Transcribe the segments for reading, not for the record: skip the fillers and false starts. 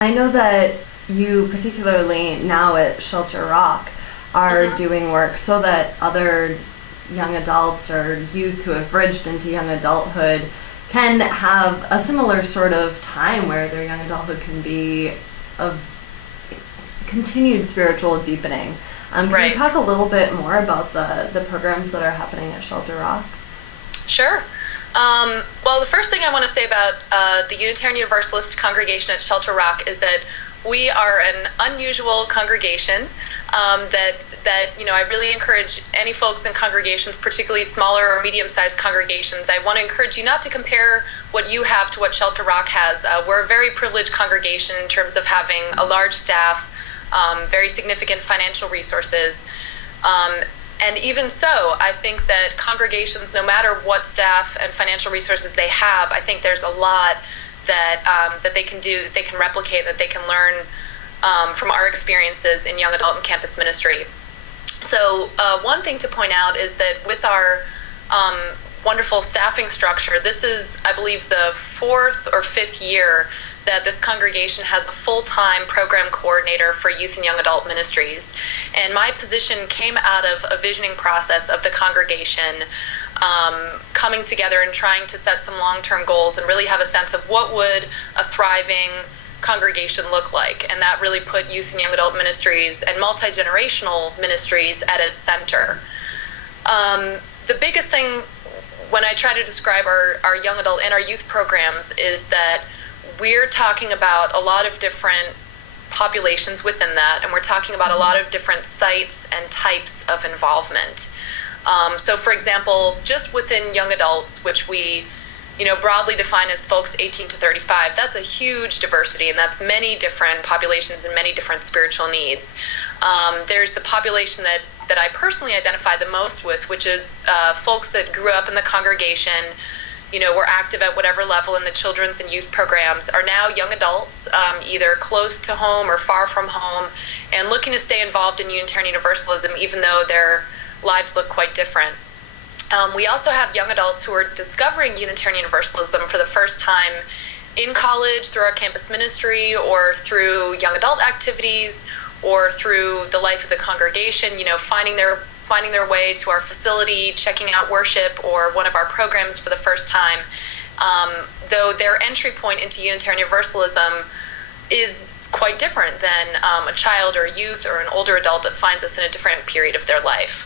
I know that you, particularly now at Shelter Rock, are hmm doing work so that other young adults or youth who have bridged into young adulthood can have a similar sort of time where their young adulthood can be of continued spiritual deepening. Can you Right. talk a little bit more about the programs that are happening at Shelter Rock? Sure. Well, the first thing I want to say about the Unitarian Universalist congregation at Shelter Rock is that we are an unusual congregation. I really encourage any folks in congregations, particularly smaller or medium-sized congregations. I want to encourage you not to compare what you have to what Shelter Rock has. We're a very privileged congregation in terms of having a large staff, very significant financial resources. Um, and even so, I think that congregations, no matter what staff and financial resources they have, I think there's a lot that they can do, that they can replicate, that they can learn from our experiences in young adult and campus ministry. So one thing to point out is that with our um, wonderful staffing structure, this is, I believe, the fourth or fifth year that this congregation has a full-time program coordinator for youth and young adult ministries. And my position came out of a visioning process of the congregation coming together and trying to set some long-term goals and really have a sense of what would a thriving congregation look like. And that really put youth and young adult ministries and multi-generational ministries at its center. The biggest thing when I try to describe our young adult and our youth programs is that we're talking about a lot of different populations within that, and we're talking about a lot of different sites and types of involvement. So for example, just within young adults, which we broadly define as folks 18 to 35, that's a huge diversity, and that's many different populations and many different spiritual needs. There's the population that I personally identify the most with, which is folks that grew up in the congregation, were active at whatever level in the children's and youth programs, are now young adults, either close to home or far from home, and looking to stay involved in Unitarian Universalism, even though their lives look quite different. We also have young adults who are discovering Unitarian Universalism for the first time in college through our campus ministry or through young adult activities or through the life of the congregation, finding their way to our facility, checking out worship or one of our programs for the first time. Though their entry point into Unitarian Universalism is quite different than a child or a youth or an older adult that finds us in a different period of their life.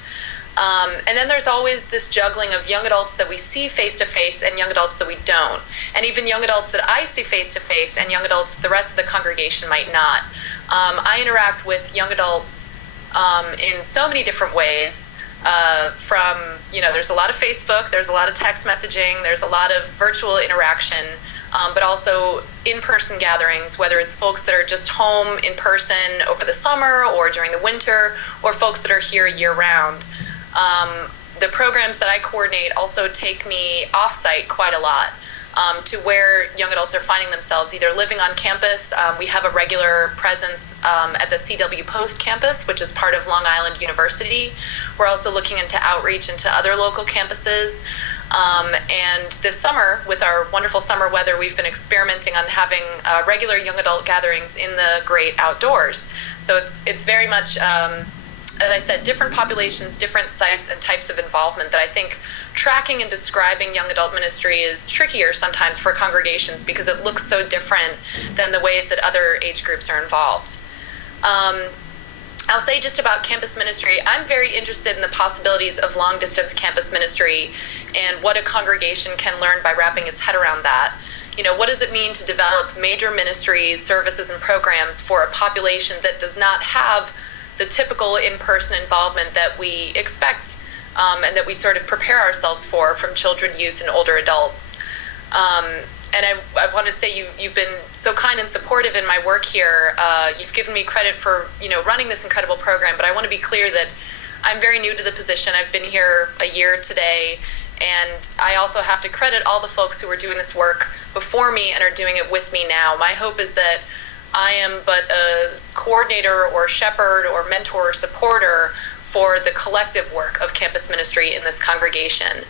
And then there's always this juggling of young adults that we see face-to-face and young adults that we don't. And even young adults that I see face-to-face and young adults that the rest of the congregation might not. I interact with young adults in so many different ways. There's a lot of Facebook, there's a lot of text messaging, there's a lot of virtual interaction, but also in-person gatherings, whether it's folks that are just home in person over the summer or during the winter, or folks that are here year-round. The programs that I coordinate also take me off-site quite a lot, to where young adults are finding themselves either living on campus. We have a regular presence at the CW Post campus, which is part of Long Island University. We're also looking into outreach into other local campuses. And this summer, with our wonderful summer weather, we've been experimenting on having regular young adult gatherings in the great outdoors. So it's very much, as I said, different populations, different sites and types of involvement that I think tracking and describing young adult ministry is trickier sometimes for congregations because it looks so different than the ways that other age groups are involved. I'll say just about campus ministry, I'm very interested in the possibilities of long-distance campus ministry and what a congregation can learn by wrapping its head around that. What does it mean to develop major ministries, services, and programs for a population that does not have the typical in-person involvement that we expect, and that we sort of prepare ourselves for from children, youth, and older adults. And I want to say you've been so kind and supportive in my work here. You've given me credit for running this incredible program, but I want to be clear that I'm very new to the position. I've been here a year today, and I also have to credit all the folks who were doing this work before me and are doing it with me now. My hope is that I am but a coordinator or shepherd or mentor or supporter for the collective work of campus ministry in this congregation.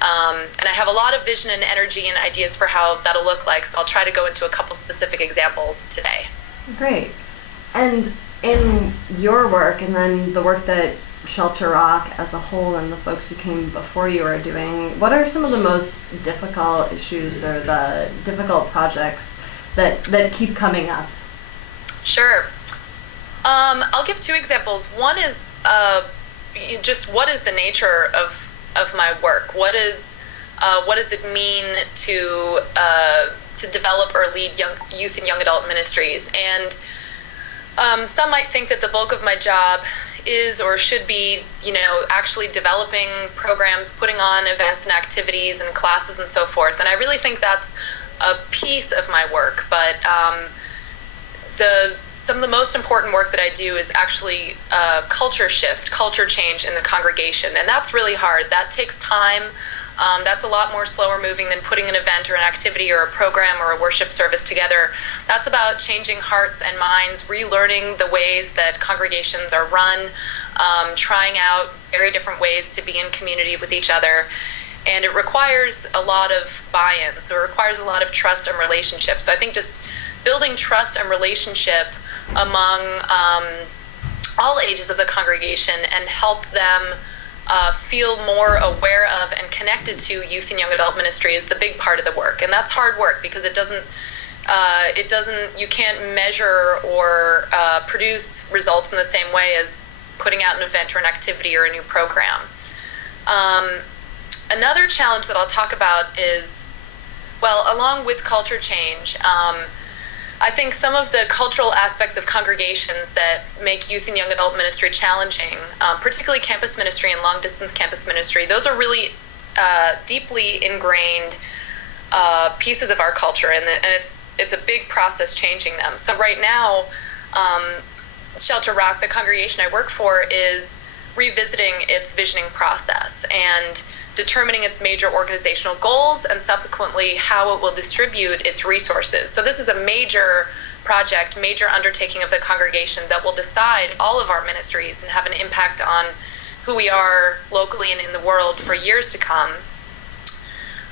And I have a lot of vision and energy and ideas for how that'll look like, so I'll try to go into a couple specific examples today. Great. And in your work, and then the work that Shelter Rock as a whole and the folks who came before you are doing, what are some of the most difficult issues or the difficult projects that keep coming up? Sure. I'll give two examples. One is just what is the nature of my work? What does it mean to develop or lead youth and young adult ministries? And some might think that the bulk of my job is or should be, actually developing programs, putting on events and activities and classes and so forth. And I really think that's a piece of my work, but some of the most important work that I do is actually culture shift, culture change in the congregation, and that's really hard. That takes time. That's a lot more slower moving than putting an event or an activity or a program or a worship service together. That's about changing hearts and minds, relearning the ways that congregations are run, trying out very different ways to be in community with each other. And it requires a lot of buy-in, so it requires a lot of trust and relationship. So I think just building trust and relationship among all ages of the congregation and help them feel more aware of and connected to youth and young adult ministry is the big part of the work. And that's hard work because you can't measure or produce results in the same way as putting out an event or an activity or a new program. Another challenge that I'll talk about is, well, along with culture change, I think some of the cultural aspects of congregations that make youth and young adult ministry challenging, particularly campus ministry and long-distance campus ministry, those are really deeply ingrained pieces of our culture, and it's a big process changing them. So right now, Shelter Rock, the congregation I work for, is revisiting its visioning process and determining its major organizational goals and subsequently how it will distribute its resources. So this is a major project, major undertaking of the congregation that will decide all of our ministries and have an impact on who we are locally and in the world for years to come.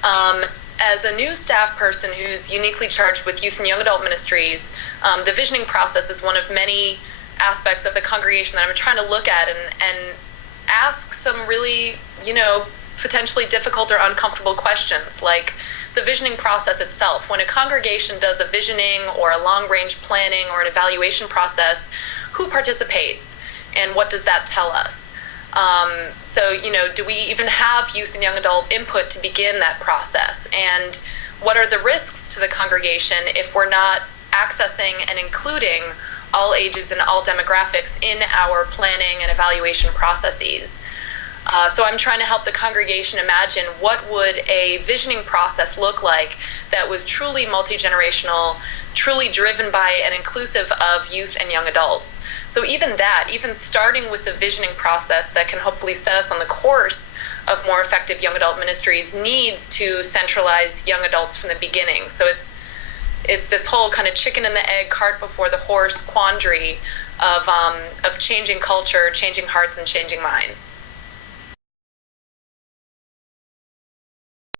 As a new staff person who's uniquely charged with youth and young adult ministries, the visioning process is one of many aspects of the congregation that I'm trying to look at and ask some really, potentially difficult or uncomfortable questions, like the visioning process itself. When a congregation does a visioning or a long-range planning or an evaluation process, who participates and what does that tell us? So, do we even have youth and young adult input to begin that process? And what are the risks to the congregation if we're not accessing and including all ages and all demographics in our planning and evaluation processes? So I'm trying to help the congregation imagine what would a visioning process look like that was truly multi-generational, truly driven by and inclusive of youth and young adults. So even starting with the visioning process that can hopefully set us on the course of more effective young adult ministries, needs to centralize young adults from the beginning. So it's this whole kind of chicken and the egg, cart before the horse quandary of changing culture, changing hearts, and changing minds.